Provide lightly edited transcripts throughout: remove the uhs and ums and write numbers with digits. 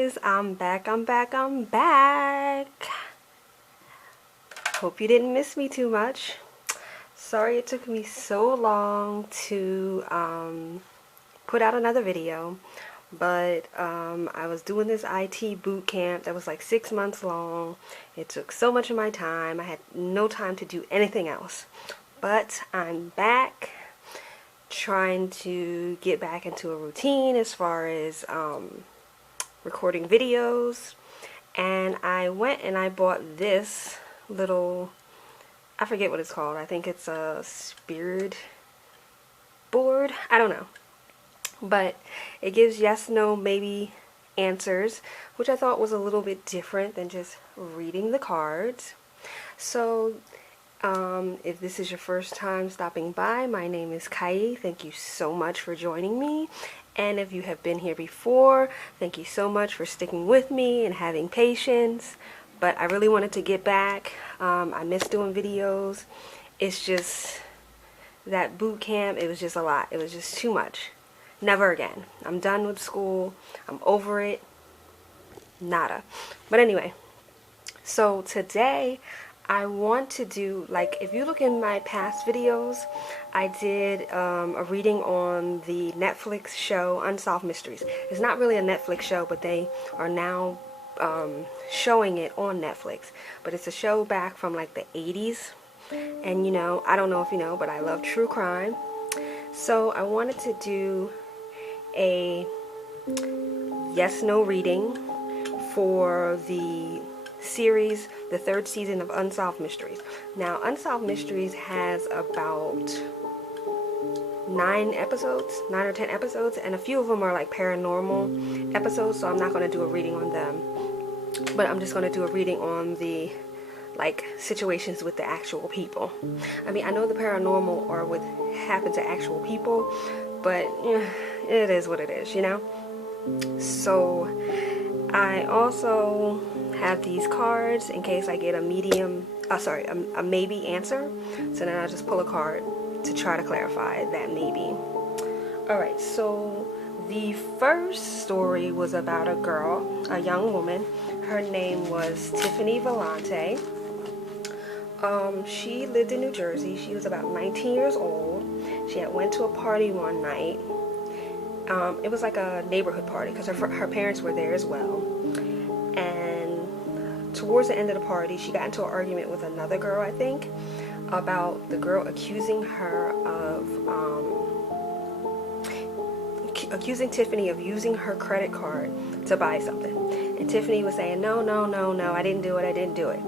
guys, I'm back. Hope you didn't miss me too much. Sorry it took me so long to put out another video, but I was doing this IT boot camp that was like 6 months long. It took so much of my time. I had no time to do anything else. But I'm back, trying to get back into a routine as far as recording videos. And I went and I bought this little, I forget what it's called. I think it's a spirit board. I don't know. But it gives yes, no, maybe answers, which I thought was a little bit different than just reading the cards. So if this is your first time stopping by, my name is Kai. Thank you so much for joining me. And if you have been here before, thank you so much for sticking with me and having patience. But I really wanted to get back. I miss doing videos. It's just that boot camp, it was just a lot. It was just too much. Never again. I'm done with school. I'm over it. Nada. But anyway, so today I want to do, like, if you look in my past videos, I did a reading on the Netflix show Unsolved Mysteries. It's not really a Netflix show, but they are now showing it on Netflix. But it's a show back from like the 80s. And you know, I don't know if you know, but I love true crime. So I wanted to do a yes-no reading for the series, the 3rd season of Unsolved Mysteries. Now, Unsolved Mysteries has about 9 or 10 episodes, and a few of them are like paranormal episodes, so I'm not going to do a reading on them. But I'm just going to do a reading on the like situations with the actual people. I mean, I know the paranormal are what happen to actual people, but it is what it is, you know? So I also have these cards in case I get a a maybe answer. So then I'll just pull a card to try to clarify that maybe. Alright, so the first story was about a girl, a young woman. Her name was Tiffany Vellante. She lived in New Jersey. She was about 19 years old. She had went to a party one night. It was like a neighborhood party because her parents were there as well. And towards the end of the party, she got into an argument with another girl, I think, about the girl accusing her of accusing Tiffany of using her credit card to buy something. And Tiffany was saying, no, I didn't do it.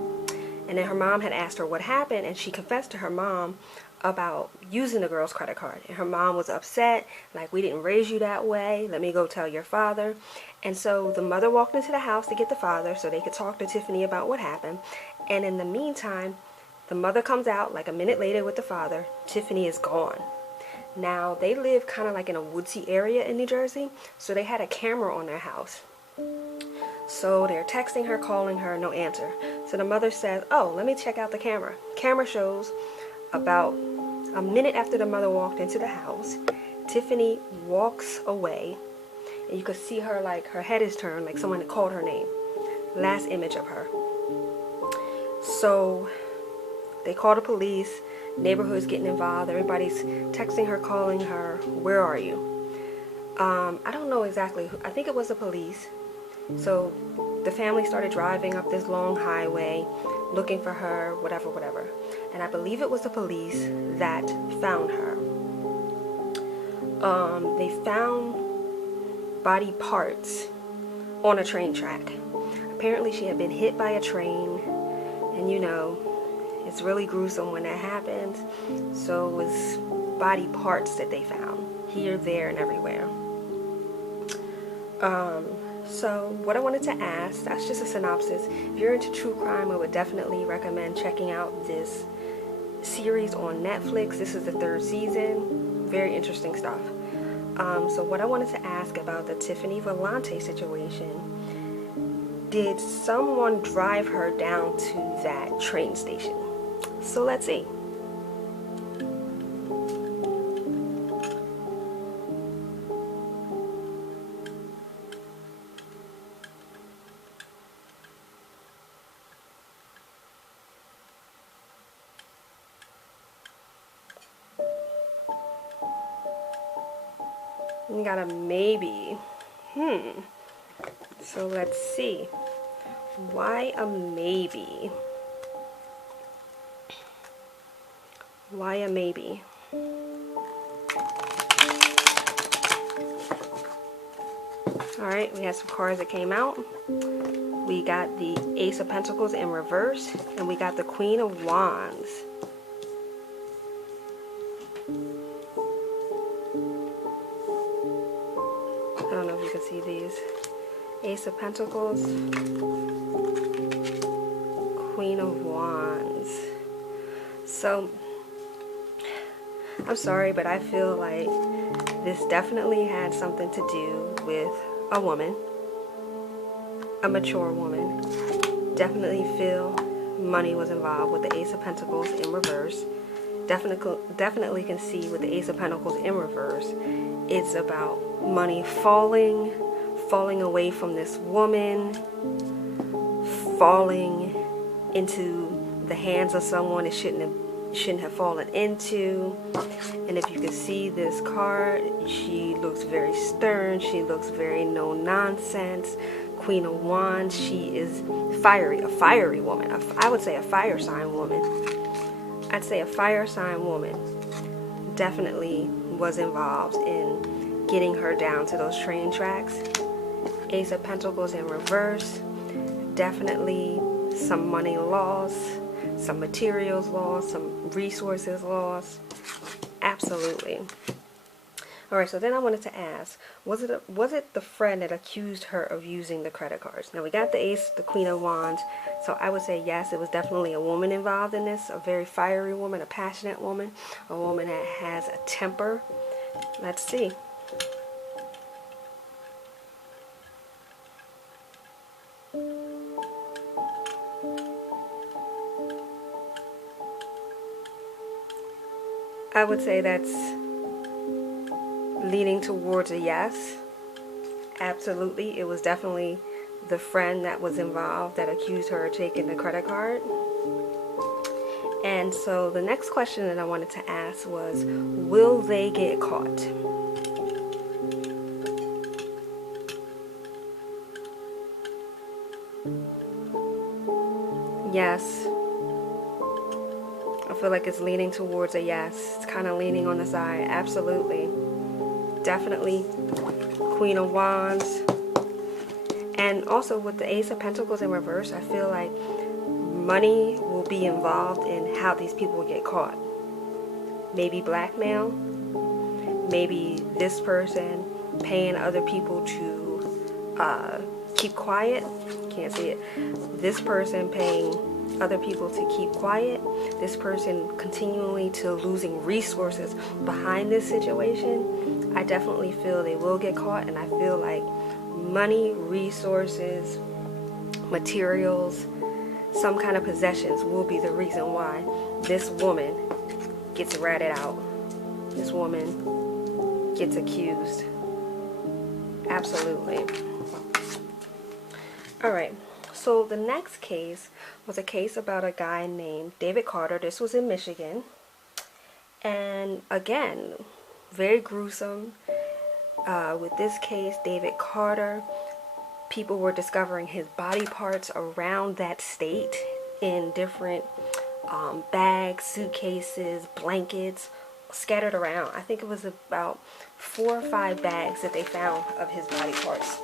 And then her mom had asked her what happened, and she confessed to her mom about using the girl's credit card. And her mom was upset, like, we didn't raise you that way. Let me go tell your father. And so the mother walked into the house to get the father so they could talk to Tiffany about what happened. And in the meantime, the mother comes out like a minute later with the father. Tiffany is gone. Now, they live kind of like in a woodsy area in New Jersey, so they had a camera on their house. So they're texting her, calling her, no answer. So the mother says, oh, let me check out the camera. Camera shows about a minute after the mother walked into the house, Tiffany walks away, and you could see her, like, her head is turned, like someone had called her name. Last image of her. So they call the police, neighborhood's getting involved, everybody's texting her, calling her, where are you? I don't know exactly who, I think it was the police. So the family started driving up this long highway looking for her, whatever. And I believe it was the police that found her. They found body parts on a train track. Apparently she had been hit by a train, and you know, it's really gruesome when that happens. So it was body parts that they found here, there, and everywhere. So what I wanted to ask, that's just a synopsis. If you're into true crime, I would definitely recommend checking out this series on Netflix. This is the 3rd season. Very interesting stuff. So what I wanted to ask about the Tiffany Vellante situation, did someone drive her down to that train station? So let's see. You got a maybe. So let's see. Why a maybe? Why a maybe? Alright, we have some cards that came out. We got the Ace of Pentacles in reverse, and we got the Queen of Wands. I don't know if you can see these. Ace of Pentacles, Queen of Wands. So, I'm sorry, but I feel like this definitely had something to do with a woman, a mature woman. Definitely feel money was involved with the Ace of Pentacles in reverse. Definitely can see with the Ace of Pentacles in reverse, it's about money falling away from this woman, falling into the hands of someone it shouldn't have fallen into. And if you can see this card, she looks very stern, she looks very no nonsense. Queen of Wands, she is fiery, a fiery woman. I would say a fire sign woman. I'd say a fire sign woman definitely was involved in getting her down to those train tracks. Ace of Pentacles in reverse, definitely some money loss, some materials lost, some resources lost. Absolutely. Alright, so then I wanted to ask, was it the friend that accused her of using the credit cards? Now we got the Ace, the Queen of Wands, so I would say yes, it was definitely a woman involved in this, a very fiery woman, a passionate woman, a woman that has a temper. Let's see. I would say that's leaning towards a yes. Absolutely. It was definitely the friend that was involved that accused her of taking the credit card. And so the next question that I wanted to ask was, will they get caught? Yes. I feel like it's leaning towards a yes. It's kind of leaning on the side. Absolutely. Definitely Queen of Wands. And also with the Ace of Pentacles in reverse, I feel like money will be involved in how these people get caught. Maybe blackmail. Maybe this person paying other people to keep quiet. Can't see it. This person paying other people to keep quiet. This person continually to losing resources behind this situation. I definitely feel they will get caught, and I feel like money, resources, materials, some kind of possessions will be the reason why this woman gets ratted out. This woman gets accused. Absolutely. Alright, so the next case was a case about a guy named David Carter. This was in Michigan. And again, very gruesome. With this case, David Carter, people were discovering his body parts around that state in different bags, suitcases, blankets, scattered around. I think it was about 4 or 5 bags that they found of his body parts.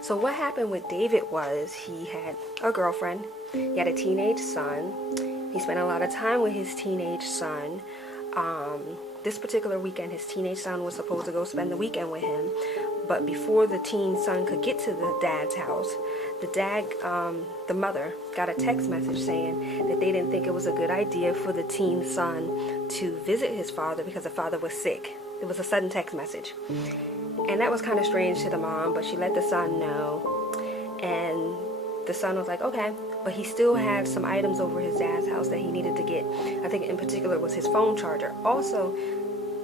So what happened with David was he had a girlfriend, he had a teenage son, he spent a lot of time with his teenage son. This particular weekend, his teenage son was supposed to go spend the weekend with him, but before the teen son could get to the dad's house, the mother got a text message saying that they didn't think it was a good idea for the teen son to visit his father because the father was sick. It was a sudden text message. And that was kind of strange to the mom, but she let the son know. And the son was like, okay. But he still had some items over his dad's house that he needed to get. I think in particular was his phone charger. Also,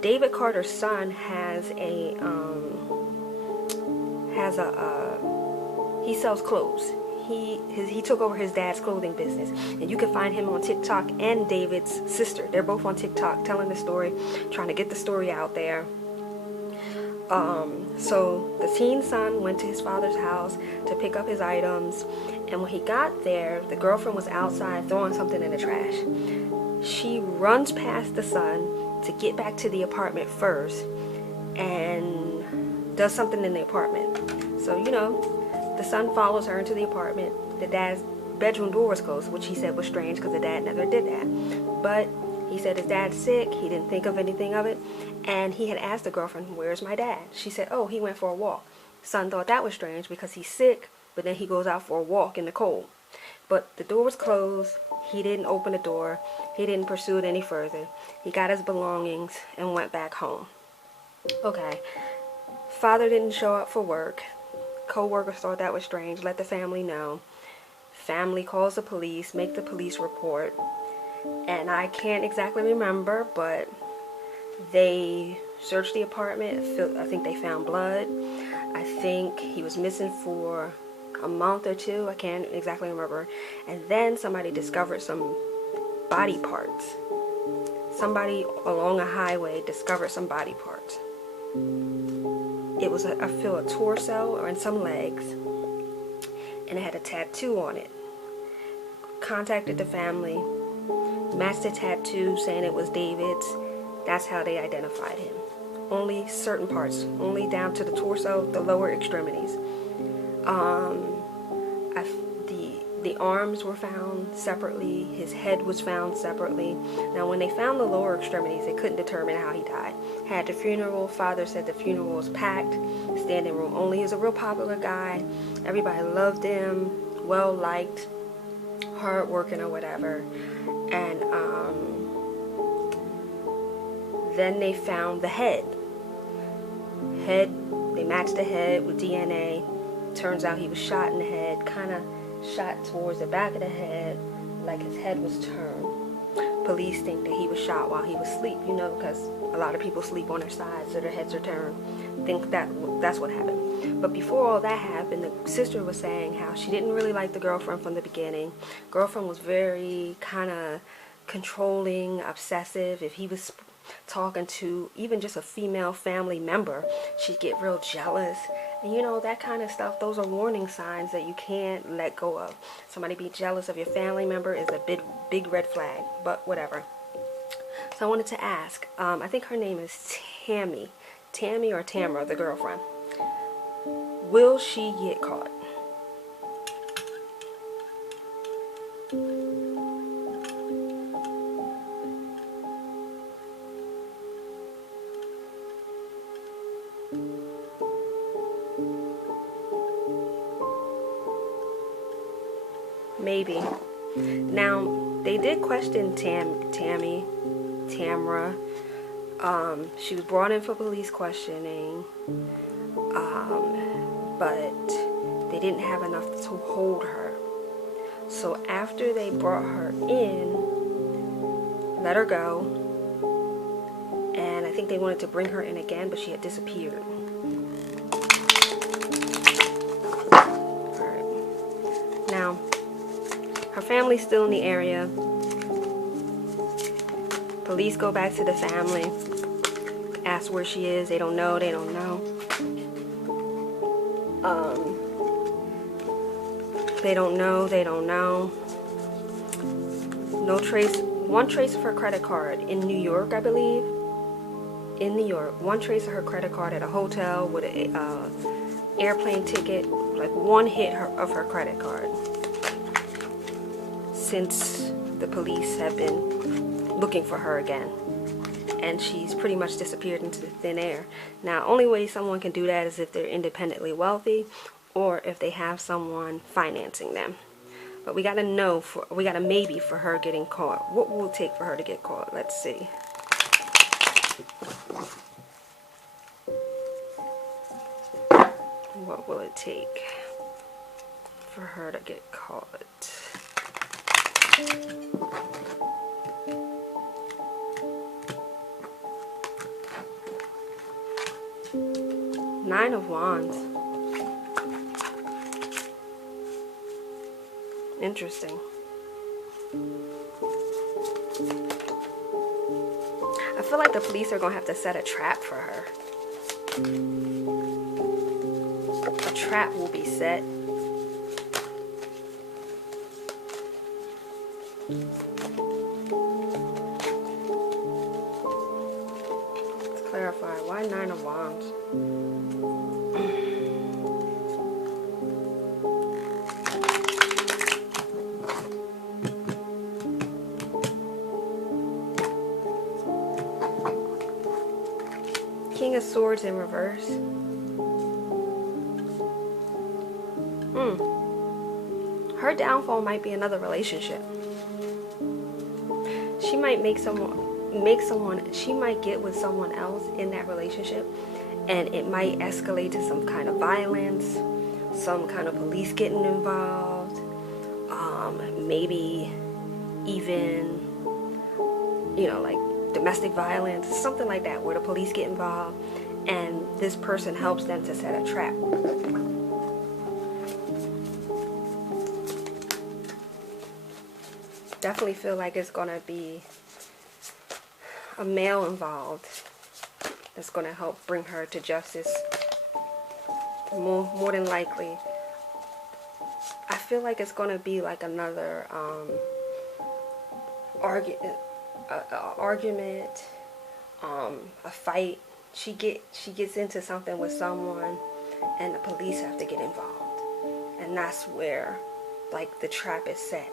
David Carter's son has he sells clothes. He took over his dad's clothing business, and you can find him on TikTok and David's sister. They're both on TikTok telling the story, trying to get the story out there. So the teen son went to his father's house to pick up his items, and when he got there, the girlfriend was outside throwing something in the trash. She runs past the son to get back to the apartment first and does something in the apartment. So, you know, the son follows her into the apartment. The dad's bedroom door was closed, which he said was strange because the dad never did that. But he said his dad's sick. He didn't think of anything of it. And he had asked the girlfriend, "Where's my dad?" She said, "Oh, he went for a walk." Son thought that was strange because he's sick, but then he goes out for a walk in the cold. But the door was closed. He didn't open the door. He didn't pursue it any further. He got his belongings and went back home. Okay. Father didn't show up for work. Co-workers thought that was strange. Let the family know. Family calls the police, make the police report. And I can't exactly remember, but they searched the apartment. I think they found blood. I think he was missing for a month or two. I can't exactly remember. And then somebody discovered some body parts. Somebody along a highway discovered some body parts. It was, I feel, a torso and some legs. And it had a tattoo on it. Contacted the family. Matched the tattoo saying it was David's. That's how they identified him. Only certain parts, only down to the torso, the lower extremities. The arms were found separately. His head was found separately. Now, when they found the lower extremities, they couldn't determine how he died. Had the funeral. Father said the funeral was packed, standing room only. He was a real popular guy. Everybody loved him, well liked, hard working or whatever. And then they found the head. They matched the head with DNA. Turns out he was shot in the head, kind of shot towards the back of the head, like his head was turned. Police think that he was shot while he was asleep, you know, because a lot of people sleep on their sides, so their heads are turned. Think that's what happened. But before all that happened, the sister was saying how she didn't really like the girlfriend from the beginning. Girlfriend was very kind of controlling, obsessive. If he was talking to even just a female family member, she'd get real jealous. And you know, that kind of stuff, those are warning signs that you can't let go of. Somebody be jealous of your family member is a big red flag, but whatever. So I wanted to ask, I think her name is Tammy or Tamara, the girlfriend. Will she get caught? Maybe. Now, they did question Tamara. She was brought in for police questioning, but they didn't have enough to hold her. So after they brought her in, let her go, and I think they wanted to bring her in again, but she had disappeared. Alright. Now, her family's still in the area. Police go back to the family, ask where she is. They don't know. They don't know. No trace. One trace of her credit card in New York, I believe. In New York. One trace of her credit card at a hotel with an airplane ticket. Like one hit of her credit card. Since the police have been looking for her again. And she's pretty much disappeared into the thin air. Now, only way someone can do that is if they're independently wealthy or if they have someone financing them. But we gotta maybe for her getting caught. What will it take for her to get caught? Let's see. What will it take for her to get caught? Nine of Wands. Interesting. I feel like the police are going to have to set a trap for her. A trap will be set. Let's clarify. Why 9 of Wands? King of Swords in reverse. Her downfall might be another relationship. She might she might get with someone else in that relationship, and it might escalate to some kind of violence, some kind of police getting involved, maybe even, you know, like domestic violence, something like that, where the police get involved and this person helps them to set a trap. Definitely feel like it's gonna be a male involved that's gonna help bring her to justice. More than likely, I feel like it's gonna be like another argument, a fight. She gets into something with someone, and the police have to get involved, and that's where like the trap is set.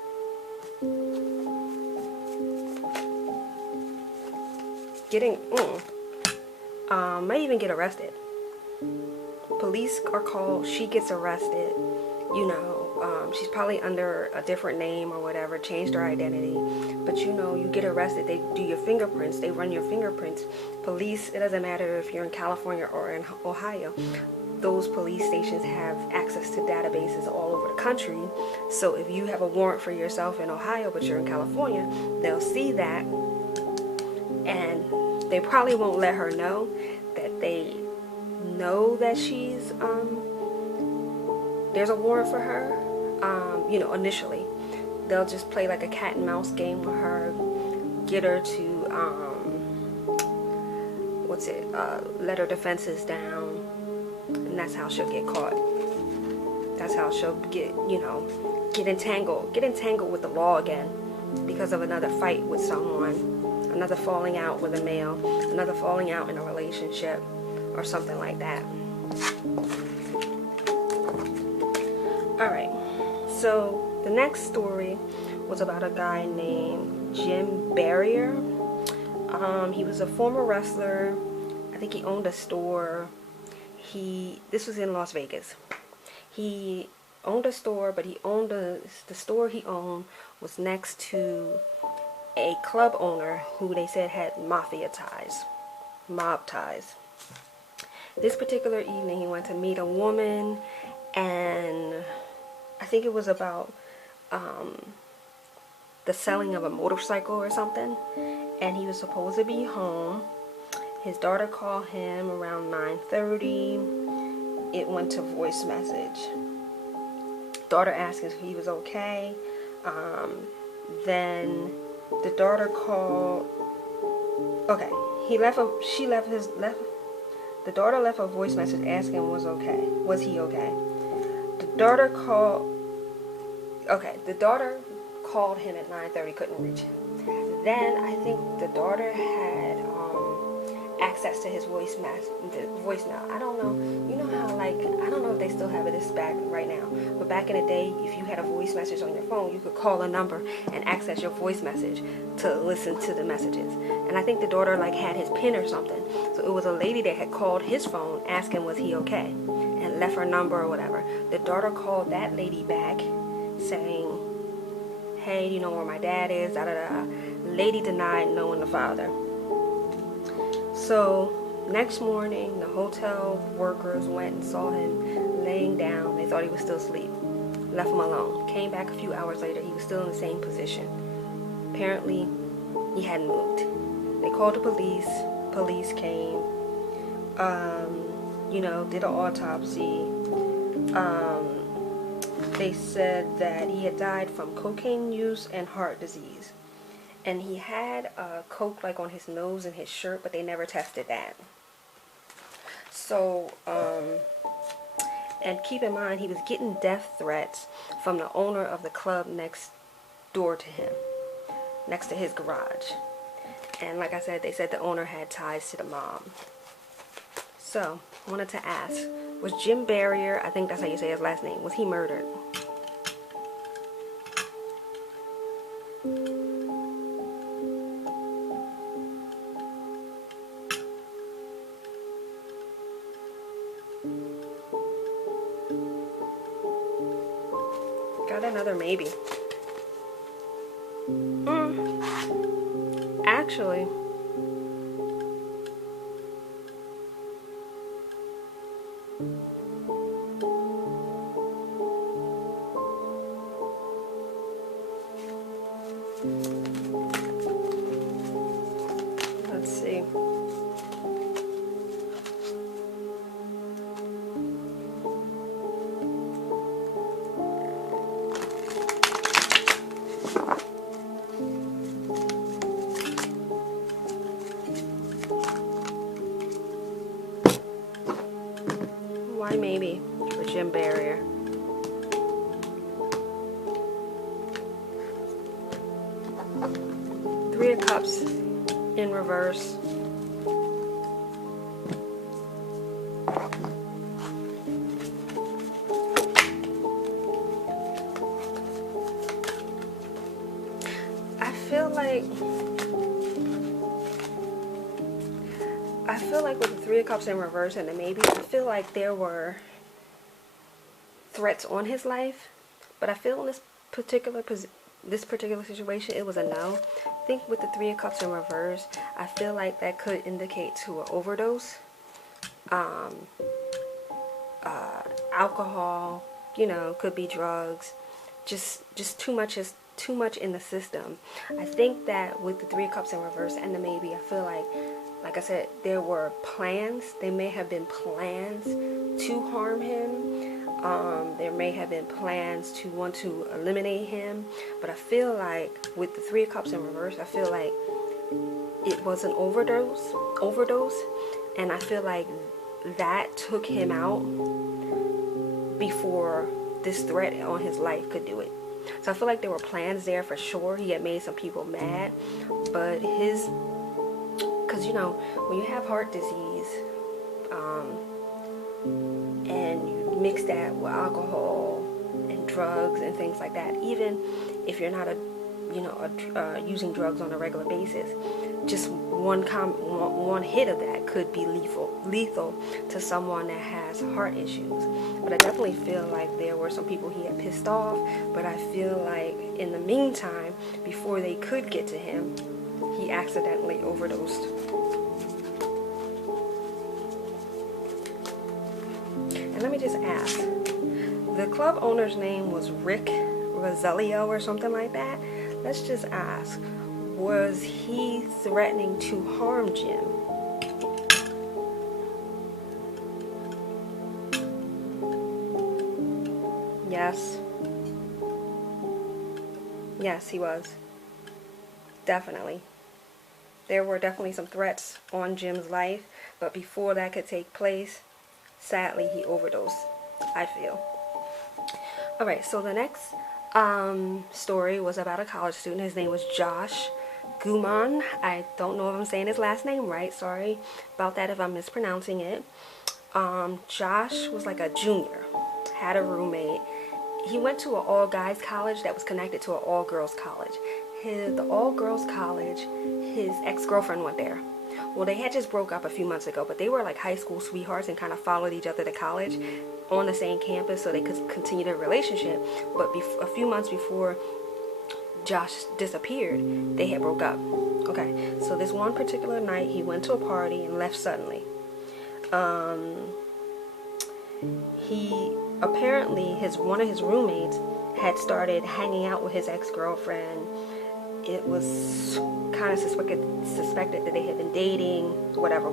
Might even get arrested. Police are called, she gets arrested, you know, she's probably under a different name or whatever, changed her identity, but you know, you get arrested, they do your fingerprints, they run your fingerprints. Police, it doesn't matter if you're in California or in Ohio, those police stations have access to databases all over the country. So if you have a warrant for yourself in Ohio but you're in California, they'll see that, and they probably won't let her know that they know that she's there's a warrant for her. You know, initially they'll just play like a cat and mouse game with her, get her to let her defenses down, and that's how she'll get caught. That's how she'll get, you know, get entangled with the law again because of another fight with someone, another falling out with a male, another falling out in a relationship, or something like that. Alright, so the next story was about a guy named Jim Barrier. He was a former wrestler. I think he owned a store. This was in Las Vegas. He owned a store, but the store he owned was next to a club owner who they said had mob ties. This particular evening he went to meet a woman, and I think it was about the selling of a motorcycle or something, and he was supposed to be home. His daughter called him around 9:30. It went to voice message. Daughter asked if he was okay. Then the daughter called. Okay, the daughter left a voice message asking was he okay. The daughter called him at 9:30, couldn't reach him. Then I think the daughter had access to his voicemail. I don't know. You know how, like, I don't know if they still have it. This back right now, but back in the day, if you had a voice message on your phone, you could call a number and access your voice message to listen to the messages. And I think the daughter like had his pin or something. So it was a lady that had called his phone asking was he okay, and left her number or whatever. The daughter called that lady back saying, hey, you know where my dad is, da da da. Lady denied knowing the father. So next morning, the hotel workers went and saw him laying down. They thought he was still asleep. Left him alone. Came back a few hours later. He was still in the same position. Apparently, he hadn't moved. They called the police. Police came. You know, did an autopsy. They said that he had died from cocaine use and heart disease. And he had coke like on his nose and his shirt, but they never tested that. So, and keep in mind, he was getting death threats from the owner of the club next door to him, next to his garage. And like I said, they said the owner had ties to the mob. So, I wanted to ask, was Jim Barrier, I think that's how you say his last name, was he murdered? Got another maybe. Actually, let's see. Why maybe for Jim Barrier? Three of Cups in reverse. I feel like with the Three of Cups in reverse and the maybe, I feel like there were threats on his life, but I feel in this particular situation it was a no. I think with the Three of Cups in reverse, I feel like that could indicate to an overdose, alcohol, you know, could be drugs, just too much in the system. I think that with the Three of Cups in reverse and the maybe, I feel like I said, there were plans. There may have been plans to harm him. There may have been plans to want to eliminate him. But I feel like with the Three of Cups in reverse, I feel like it was an overdose. And I feel like that took him out before this threat on his life could do it. So I feel like there were plans there for sure. He had made some people mad, but because you know, when you have heart disease, and you mix that with alcohol and drugs and things like that, even if you're not using drugs on a regular basis, just one hit of that could be lethal to someone that has heart issues. But I definitely feel like there were some people he had pissed off, but I feel like in the meantime, before they could get to him, he accidentally overdosed. And let me just ask, the club owner's name was Rick Roselio or something like that. Let's just ask, was he threatening to harm Jim? Yes. Yes, he was. Definitely. There were definitely some threats on Jim's life, but before that could take place, sadly, he overdosed, I feel. Alright, so the next story was about a college student. His name was Josh Guman. I don't know if I'm saying his last name right. Sorry about that if I'm mispronouncing it. Josh was like a junior, had a roommate. He went to an all-guys college that was connected to an all-girls college. The all-girls college, his ex-girlfriend went there. Well, they had just broke up a few months ago, but they were like high school sweethearts and kind of followed each other to college on the same campus so they could continue their relationship. But a few months before Josh disappeared, they had broke up. Okay, so this one particular night, he went to a party and left suddenly. He apparently, one of his roommates had started hanging out with his ex-girlfriend. It was kind of suspected that they had been dating, whatever.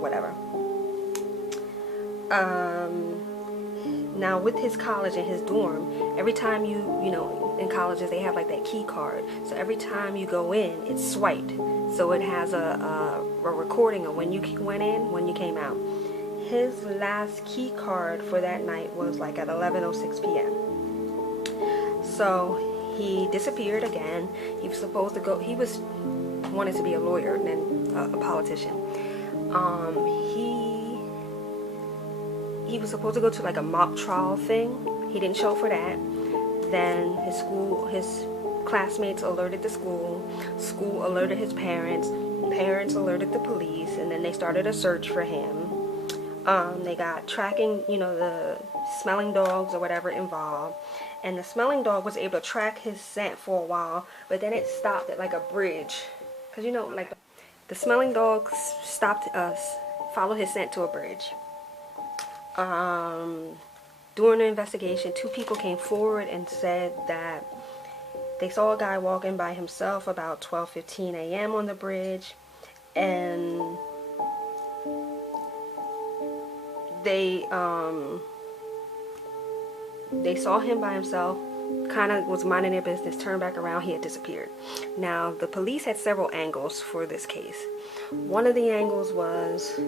Now with his college and his dorm, every time you know, in colleges they have like that key card. So every time you go in, it's swiped. So it has a recording of when you went in, when you came out. his last key card for that night was like at 11:06 p.m. So he disappeared again. He was supposed to go, he was wanted to be a lawyer and then a politician. He was supposed to go to like a mock trial thing. He didn't show for that. Then his classmates alerted the school. School alerted his parents. Parents alerted the police, and then they started a search for him. They got tracking, the smelling dogs or whatever involved. And the smelling dog was able to track his scent for a while, but then it stopped at like a bridge. Because like the smelling dog stopped followed his scent to a bridge. During the investigation, 2 people came forward and said that they saw a guy walking by himself about 12:15 a.m. on the bridge, and they saw him by himself, kind of was minding their business, turned back around, he had disappeared. Now, the police had several angles for this case. One of the angles was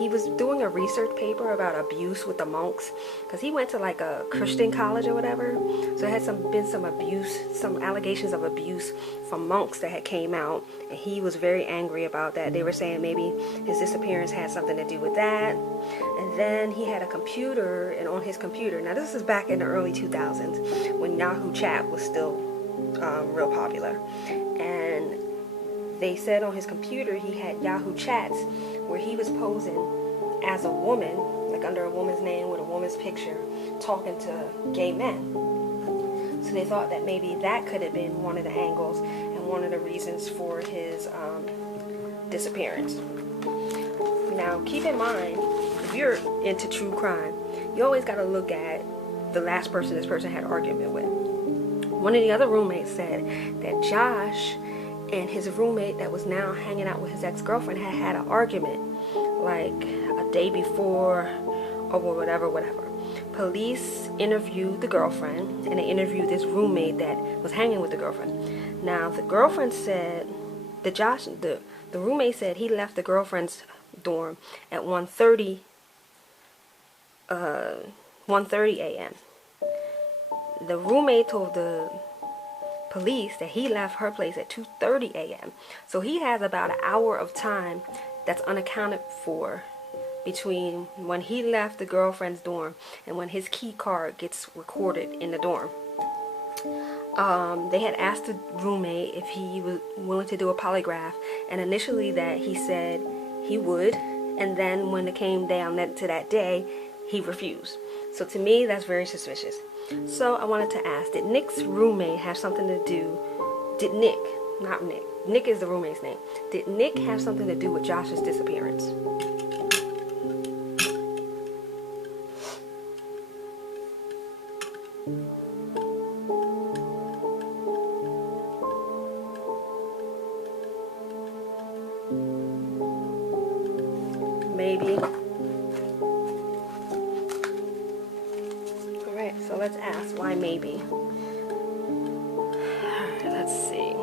he was doing a research paper about abuse with the monks, because he went to like a Christian college or whatever. So there had been some abuse, some allegations of abuse from monks that had came out, and he was very angry about that. They were saying maybe his disappearance had something to do with that. And then he had a computer, and on his computer, now this is back in the early 2000s when Yahoo Chat was still real popular, and they said on his computer he had Yahoo Chats where he was posing as a woman, like under a woman's name with a woman's picture, talking to gay men. So they thought that maybe that could have been one of the angles and one of the reasons for his disappearance. Now, keep in mind, if you're into true crime, you always got to look at the last person this person had an argument with. One of the other roommates said that Josh and his roommate that was now hanging out with his ex-girlfriend had an argument like a day before or whatever. Police interviewed the girlfriend, and they interviewed this roommate that was hanging with the girlfriend. Now, the girlfriend said that the roommate said he left the girlfriend's dorm at 1:30 a.m. The roommate told the police that he left her place at 2:30 a.m. So he has about an hour of time that's unaccounted for between when he left the girlfriend's dorm and when his key card gets recorded in the dorm. They had asked the roommate if he was willing to do a polygraph, and initially that he said he would, and then when it came down to that day, he refused. So to me, that's very suspicious. So I wanted to ask, did Nick's roommate have something to do, Nick is the roommate's name, did Nick have something to do with Josh's disappearance? Maybe. Alright, so let's ask why maybe. Alright, let's see.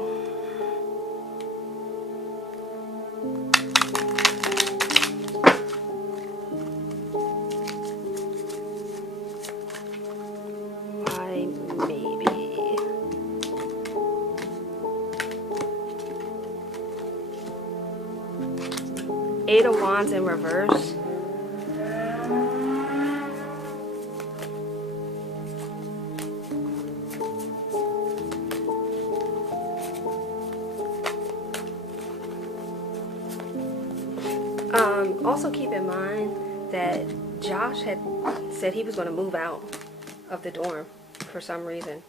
Why maybe? Eight of Wands in reverse. Also keep in mind that Josh had said he was going to move out of the dorm for some reason.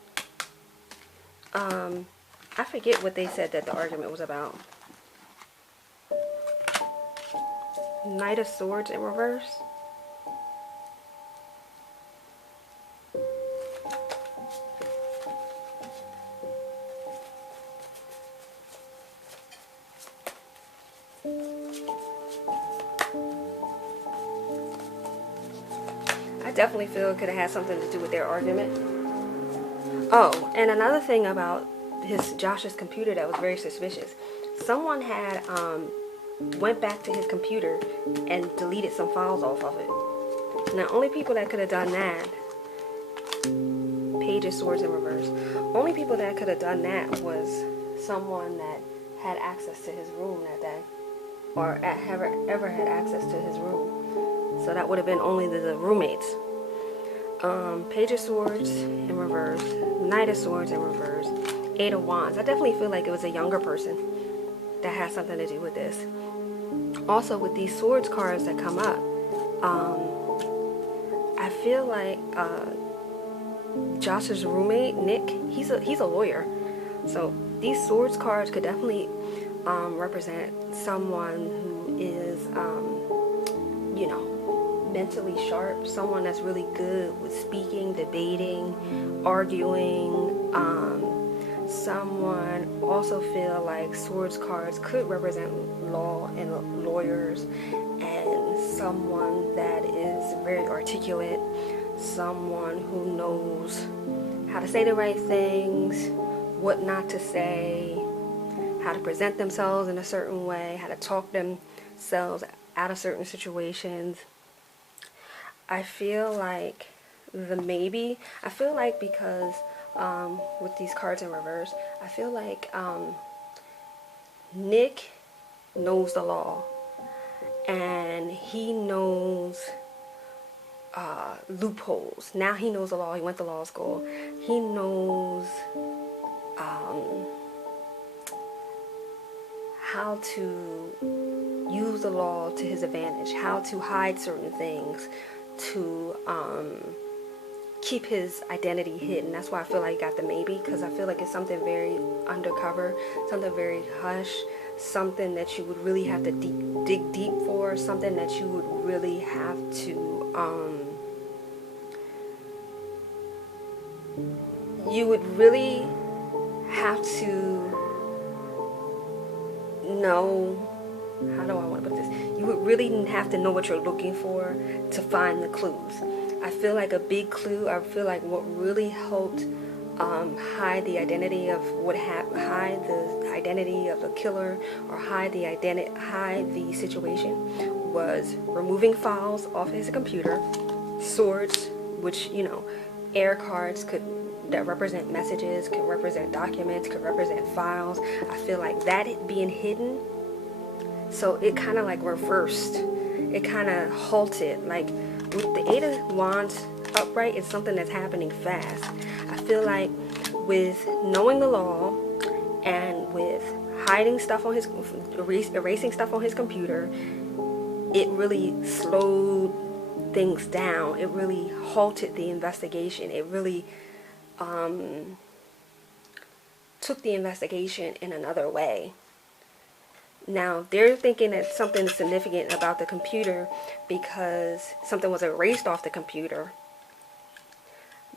I forget what they said that the argument was about. Knight of Swords in reverse. I definitely feel it could have had something to do with their argument. Oh, and another thing about Josh's computer that was very suspicious. Someone had went back to his computer and deleted some files off of it. Now, only people that could have done that, pages, swords in reverse, only people that could have done that was someone that had access to his room that day, or ever had access to his room. So that would have been only the roommates. Page of Swords in reverse, Knight of Swords in reverse, Eight of Wands. I definitely feel like it was a younger person that has something to do with this. Also, with these swords cards that come up, I feel like Josh's roommate Nick, he's a lawyer. So these swords cards could definitely represent someone who is, you know, mentally sharp, someone that's really good with speaking, debating, arguing. Someone also feel like swords cards could represent law and lawyers, and someone that is very articulate, someone who knows how to say the right things, what not to say, how to present themselves in a certain way, how to talk themselves out of certain situations. I feel like I feel like because with these cards in reverse, I feel like Nick knows the law, and he knows loopholes. Now he knows the law. He went to law school. He knows how to use the law to his advantage, how to hide certain things, to keep his identity hidden. That's why I feel like I got the maybe, because I feel like it's something very undercover, something very hush, something that you would really have to dig deep for, something that you would really have to you would really have to know, how do I want to put this? You would really have to know what you're looking for to find the clues. I feel like a big clue, I feel like what really helped hide the identity of hide the identity of the killer, or hide the situation, was removing files off his computer, swords, which, you know, air cards that represent messages, could represent documents, could represent files. I feel like that being hidden, so it kind of like reversed, it kind of halted. Like with the Eight of Wands upright, it's something that's happening fast. I feel like with knowing the law and with hiding stuff on his, erasing stuff on his computer, it really slowed things down. It really halted the investigation. It really took the investigation in another way. Now, they're thinking that something significant about the computer because something was erased off the computer.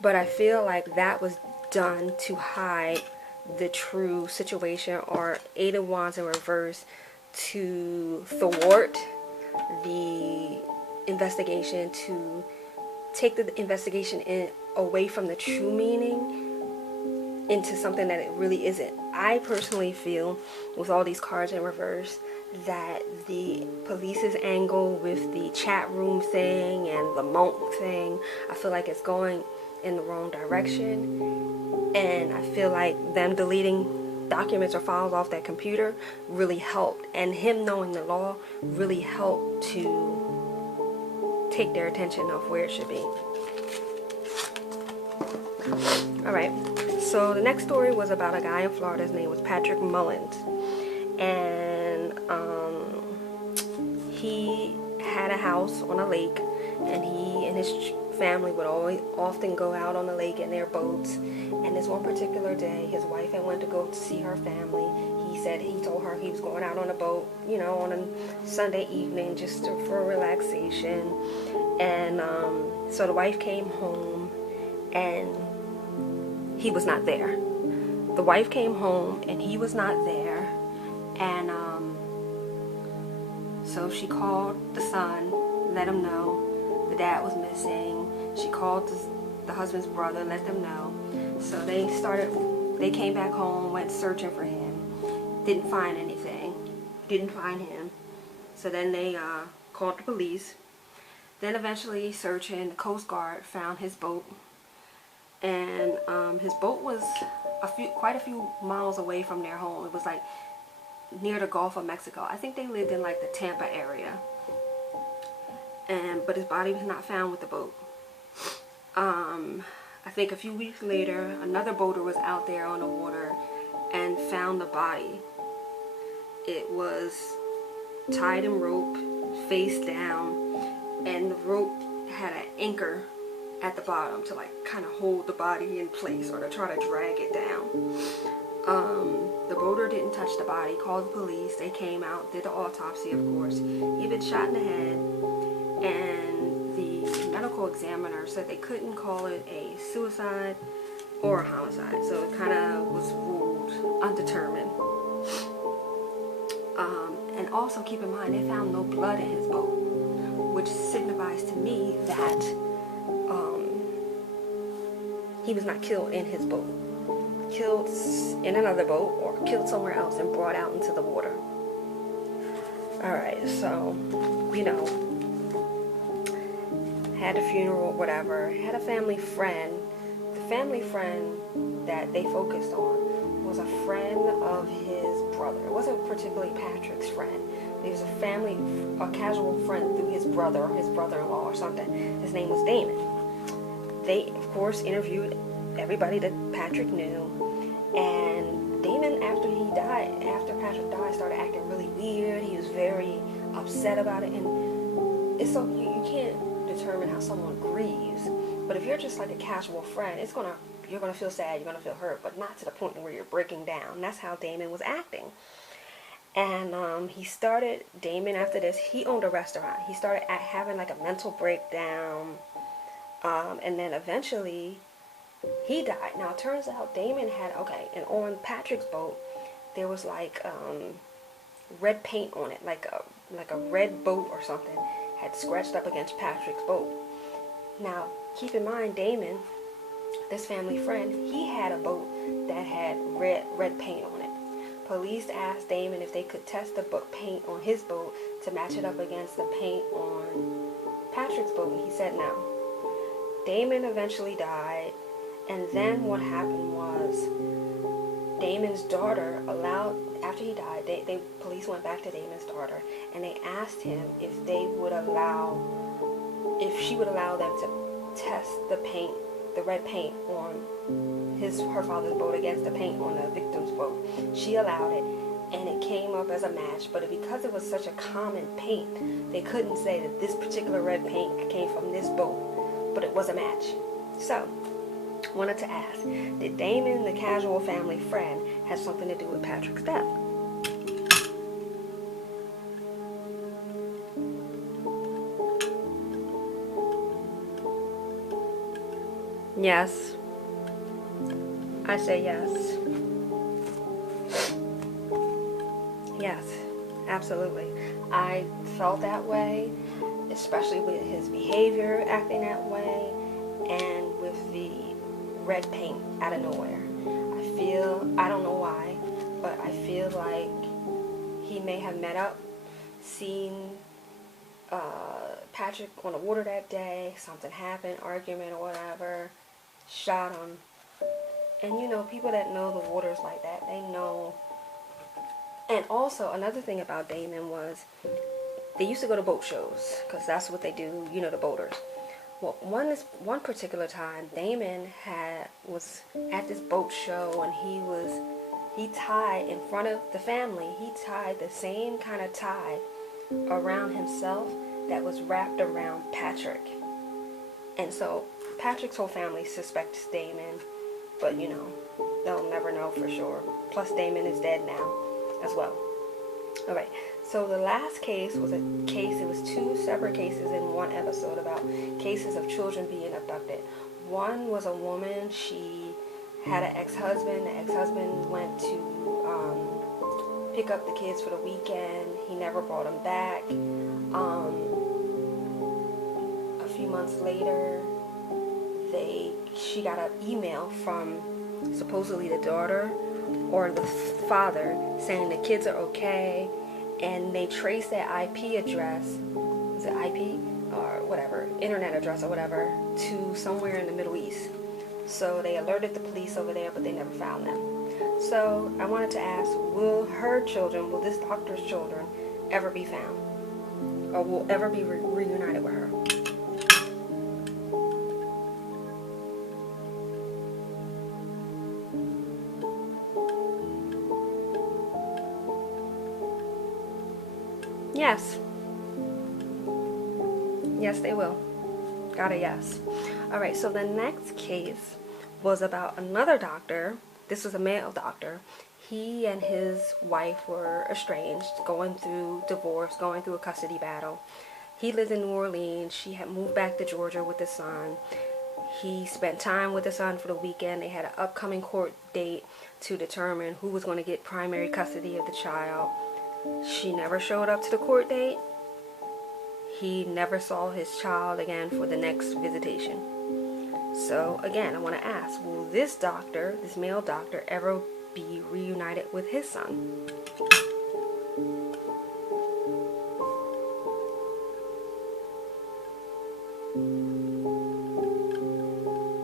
But I feel like that was done to hide the true situation, or Eight of Wands in reverse, to thwart the investigation, to take the investigation away from the true meaning into something that it really isn't. I personally feel, with all these cards in reverse, that the police's angle with the chat room thing and the monk thing, I feel like it's going in the wrong direction, and I feel like them deleting documents or files off that computer really helped, and him knowing the law really helped to take their attention off where it should be. Alright, so the next story was about a guy in Florida. His name was Patrick Mullins, and he had a house on a lake, and he and his family would often go out on the lake in their boats. And this one particular day, his wife had went to go see her family. He told her he was going out on a boat, you know, on a Sunday evening just for relaxation. And so the wife came home, and he was not there. The wife came home, and he was not there. And so she called the son, let him know the dad was missing. She called the husband's brother, let them know. So they came back home, went searching for him. Didn't find anything. Didn't find him. So then they called the police. Then eventually searching, the Coast Guard found his boat. And his boat was quite a few miles away from their home. It was like near the Gulf of Mexico. I think they lived in like the Tampa area. But his body was not found with the boat. I think a few weeks later, another boater was out there on the water and found the body. It was tied in rope, face down, and the rope had an anchor at the bottom to like kind of hold the body in place or to try to drag it down. The boater didn't touch the body, called the police. They came out, did the autopsy, of course. He'd been shot in the head, and the medical examiner said they couldn't call it a suicide or a homicide, so it kind of was ruled undetermined. And also keep in mind, they found no blood in his boat, which signifies to me that he was not killed in his boat. Killed in another boat or killed somewhere else and brought out into the water. Alright, so, you know, had a funeral, whatever, had a family friend. The family friend that they focused on was a friend of his brother. It wasn't particularly Patrick's friend. He was a casual friend through his brother-in-law or something. His name was Damon. They, of course, interviewed everybody that Patrick knew, and Damon, after Patrick died, started acting really weird. He was very upset about it, and it's so you can't determine how someone grieves, but if you're just like a casual friend, you're gonna feel sad, you're gonna feel hurt, but not to the point where you're breaking down. And that's how Damon was acting. And Damon, after this, he owned a restaurant. He started having like a mental breakdown, and then eventually he died. Now it turns out Damon and on Patrick's boat there was like red paint on it, like a red boat or something had scratched up against Patrick's boat. Now keep in mind, Damon, this family friend, he had a boat that had red paint on it. Police asked Damon if they could test the paint on his boat to match it up against the paint on Patrick's boat, and he said no. Damon eventually died, and then what happened was Damon's daughter after he died, police went back to Damon's daughter and they asked him if she would allow them to test the red paint on her father's boat against the paint on the victim's boat. She allowed it, and it came up as a match, but because it was such a common paint, they couldn't say that this particular red paint came from this boat, but it was a match. So, wanted to ask, did Damon, the casual family friend, have something to do with Patrick's death? Yes. I say yes. Yes, absolutely. I felt that way, especially with his behavior acting that way, and with the red paint out of nowhere. I don't know why, but I feel like he may have met up, seen Patrick on the water that day, something happened, argument or whatever, shot him. And you know, people that know the waters like that, they know. And also, another thing about Damon was, they used to go to boat shows, because that's what they do, you know, the boaters. Well, one particular time, Damon was at this boat show, and he tied in front of the family, he tied the same kind of tie around himself that was wrapped around Patrick. And so, Patrick's whole family suspects Damon, but you know, they'll never know for sure. Plus, Damon is dead now as well. Alright, so the last case was it was two separate cases in one episode about cases of children being abducted. One was a woman, she had an ex-husband. The ex-husband went to pick up the kids for the weekend. He never brought them back. A few months later, she got an email from supposedly the daughter or the father saying the kids are okay and they traced that IP address, is it IP or whatever, internet address or whatever, to somewhere in the Middle East. So they alerted the police over there, but they never found them. So I wanted to ask, will her children, will this doctor's children ever be found? Or will ever be reunited with her? Yes. Yes, they will. Got a yes. Alright, so the next case was about another doctor. This was a male doctor. He and his wife were estranged, going through divorce, going through a custody battle. He lived in New Orleans. She had moved back to Georgia with his son. He spent time with the son for the weekend. They had an upcoming court date to determine who was going to get primary custody of the child. She never showed up to the court date. He never saw his child again for the next visitation. So again, I want to ask, will this doctor, this male doctor, ever be reunited with his son?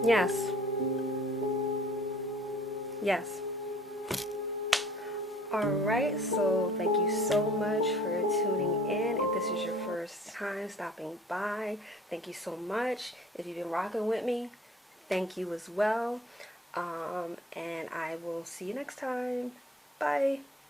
Yes. Yes. Alright, so thank you so much for tuning in. If this is your first time stopping by, thank you so much. If you've been rocking with me, thank you as well. And I will see you next time. Bye.